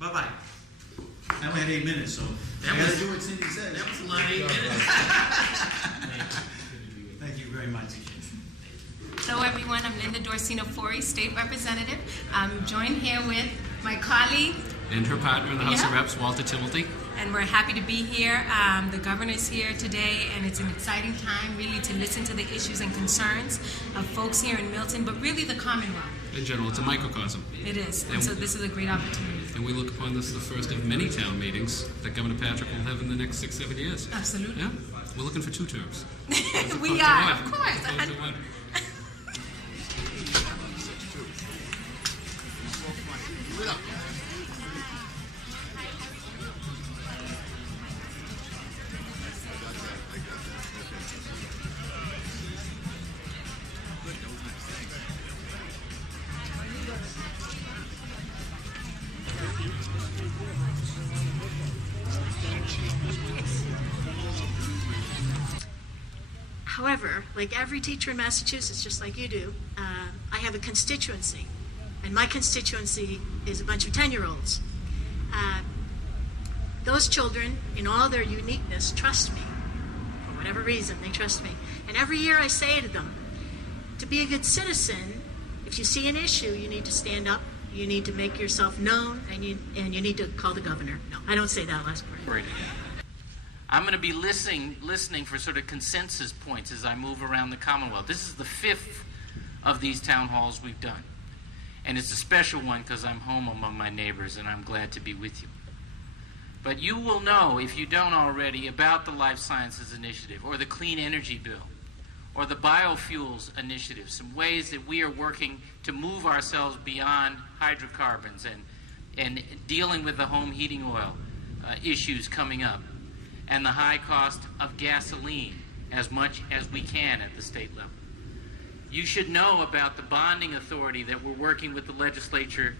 Bye-bye. Now we had 8 minutes, so I got to do what Cindy says. That was a lot of 8 minutes. Thank you very much. Hello, everyone. I'm Linda Dorsino-Fori, State Representative. I'm joined here with my colleague. And her partner in the House of Reps, Walter Timothy. And we're happy to be here. The governor's here today, and it's an exciting time, really, to listen to the issues and concerns of folks here in Milton, but really the Commonwealth. In general, it's a microcosm. It is, and so this is a great opportunity. And we look upon this as the first of many town meetings that Governor Patrick will have in the next 6-7 years. Absolutely. Yeah, we're looking for 2 terms. We are, of course. However, like every teacher in Massachusetts, just like you do, I have a constituency, and my constituency is a bunch of 10-year-olds. Those children, in all their uniqueness, trust me. For whatever reason, they trust me. And every year I say to them, to be a good citizen, if you see an issue, you need to stand up, you need to make yourself known, and you need to call the governor. No, I don't say that last part. Right. I'm going to be listening for sort of consensus points as I move around the Commonwealth. This is the 5th of these town halls we've done. And it's a special one because I'm home among my neighbors and I'm glad to be with you. But you will know, if you don't already, about the Life Sciences Initiative or the Clean Energy Bill or the Biofuels Initiative, some ways that we are working to move ourselves beyond hydrocarbons and dealing with the home heating oil issues coming up, and the high cost of gasoline as much as we can at the state level. You should know about the bonding authority that we're working with the legislature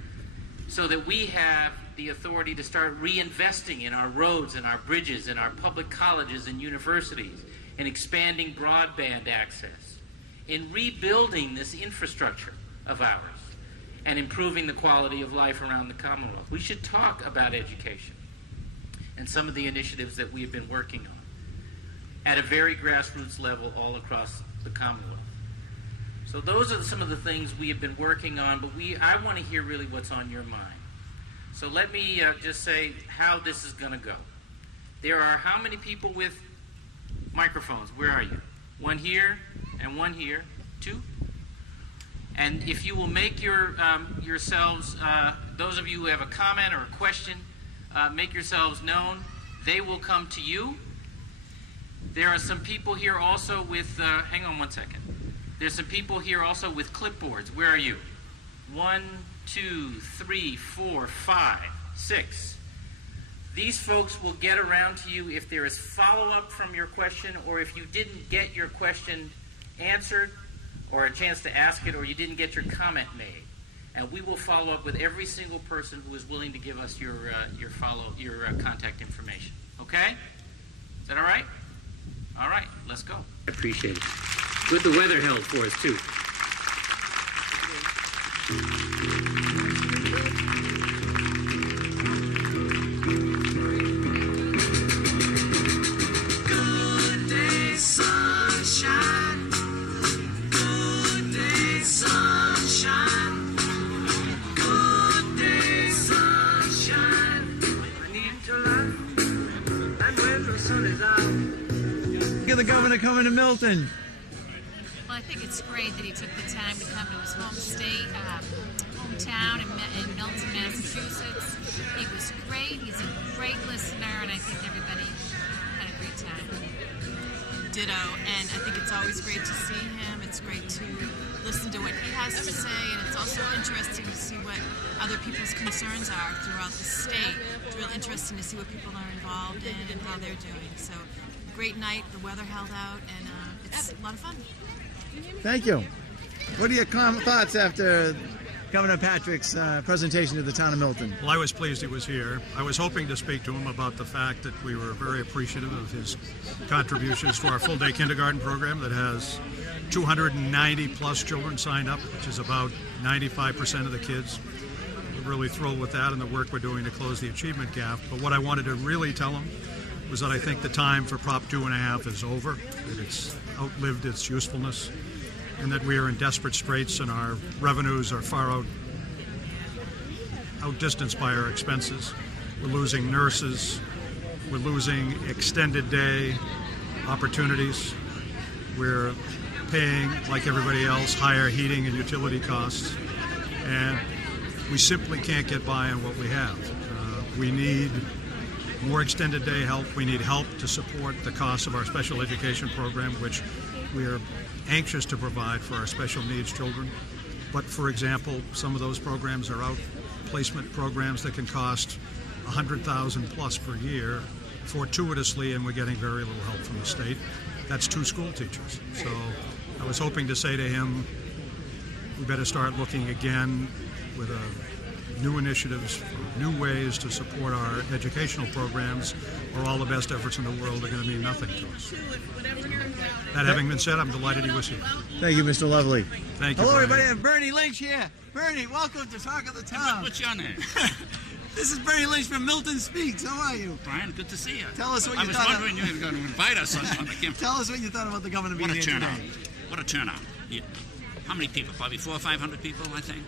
so that we have the authority to start reinvesting in our roads and our bridges and our public colleges and universities, and expanding broadband access, in rebuilding this infrastructure of ours and improving the quality of life around the Commonwealth. We should talk about education and some of the initiatives that we've been working on at a very grassroots level all across the Commonwealth. So those are some of the things we have been working on, but I want to hear really what's on your mind. So let me just say how this is going to go. There are how many people with microphones? Where are you? 1 here and 1 here. 2? And if you will make yourselves, those of you who have a comment or a question, make yourselves known. They will come to you. There are some people here also with, hang on 1 second. There's some people here also with clipboards. Where are you? 1, 2, 3, 4, 5, 6. These folks will get around to you if there is follow-up from your question, or if you didn't get your question answered or a chance to ask it, or you didn't get your comment made. And we will follow up with every single person who is willing to give us your contact information. Okay? Is that all right? All right, let's go. I appreciate it. Good the weather held for us, too. Good day, sunshine. Good day, sunshine. Good day, sunshine. I need to laugh, and when the sun is out. Look at the governor coming to Milton. Well, I think it's great that he took the time to come to his home state, hometown in Milton, Massachusetts. He was great. He's a great listener, and I think everybody had a great time. Ditto, and I think it's always great to see him. It's great to listen to what he has to say, and it's also interesting to see what other people's concerns are throughout the state. It's real interesting to see what people are involved in and how they're doing. So, great night. The weather held out, and it's a lot of fun. Thank you. What are your thoughts after Governor Patrick's presentation to the town of Milton? Well, I was pleased he was here. I was hoping to speak to him about the fact that we were very appreciative of his contributions to our full-day kindergarten program that has 290 plus children signed up, which is about 95% of the kids. really thrilled with that and the work we're doing to close the achievement gap. But what I wanted to really tell him was that I think the time for Prop 2.5 is over, that it's outlived its usefulness, and that we are in desperate straits and our revenues are far outdistanced by our expenses. We're losing nurses, we're losing extended day opportunities, we're paying, like everybody else, higher heating and utility costs, and we simply can't get by on what we have. We need more extended day help. We need help to support the costs of our special education program, which we are anxious to provide for our special needs children. But for example, some of those programs are outplacement programs that can cost $100,000 plus per year fortuitously, and we're getting very little help from the state. That's 2 school teachers. So I was hoping to say to him, we better start looking again with new initiatives, new ways to support our educational programs, or all the best efforts in the world are going to mean nothing to us. That having been said, I'm delighted he was here. Thank you, Mr. Lovely. Thank you, Hello, Brian. everybody. I have Bernie Lynch here. Bernie, welcome to Talk of the Town. What's your name? This is Bernie Lynch from Milton Speaks. How are you? Brian, good to see you. Tell us what you I was thought. wondering you were going to invite us on the campus. Tell us what you thought about the governor being What a here turnout. today. What a turnout. Yeah. How many people? Probably 400 or 500 people, I think.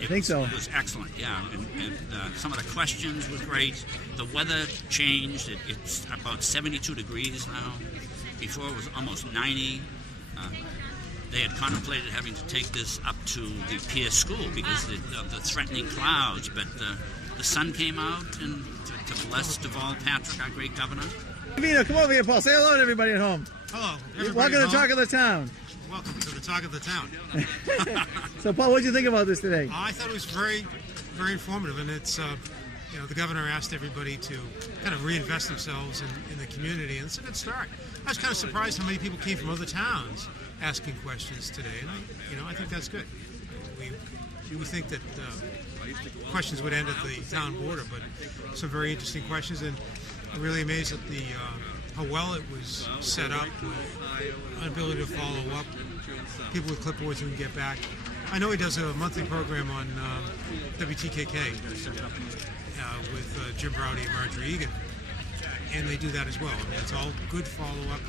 I think so. It was excellent, yeah. And some of the questions were great. The weather changed. It's about 72 degrees now. Before it was almost 90. They had contemplated having to take this up to the Pierce School because of the threatening clouds, but the sun came out, and to bless Deval Patrick, our great governor. Vito, come over here, Paul. Say hello to everybody at home. Hello, everybody. Welcome to Talk of the Town. Welcome to the Talk of the Town. So, Paul, what did you think about this today? I thought it was very, very informative, and it's, the governor asked everybody to kind of reinvest themselves in the community, and it's a good start. I was kind of surprised how many people came from other towns asking questions today, and I think that's good. We think that questions would end at the town border, but some very interesting questions, and I'm really amazed at how well it was set up, with an ability to follow up, people with clipboards who can get back. I know he does a monthly program on WTKK with Jim Browdy and Marjorie Egan, and they do that as well. I mean, it's all good follow-up.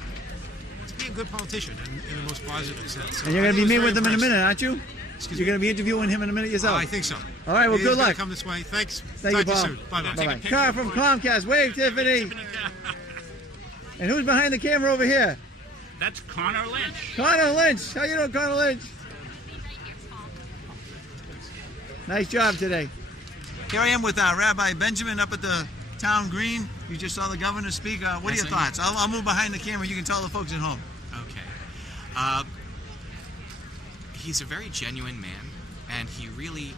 It's being a good politician in the most positive sense. So And you're going to be meeting with him in a impressed. minute, aren't you? You're going to be interviewing him in a minute yourself? I think so. All right, well, He's good gonna luck. Come this way. Thanks. Thank you, Talk Paul. to you soon. Bye-bye. Bye-bye. Car from Comcast. Wave, Tiffany. And who's behind the camera over here? That's Connor Lynch. Connor Lynch. How you doing, Connor Lynch? Nice job today. Here I am with Rabbi Benjamin up at the town green. You just saw the governor speak. What are your thoughts? I'll move behind the camera. You can tell the folks at home. Okay. He's a very genuine man, and he really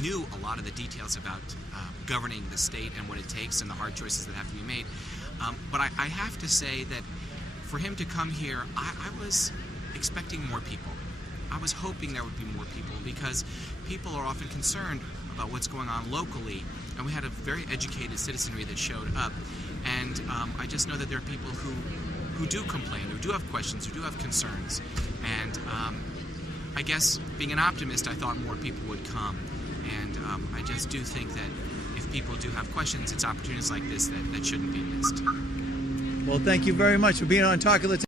knew a lot of the details about governing the state and what it takes and the hard choices that have to be made. But I have to say that for him to come here, I was expecting more people. I was hoping there would be more people because people are often concerned about what's going on locally, and we had a very educated citizenry that showed up. And I just know that there are people who do complain, who do have questions, who do have concerns. And I guess being an optimist, I thought more people would come. And I just do think that if people do have questions, it's opportunities like this that shouldn't be missed. Well, thank you very much for being on Talk of the Town.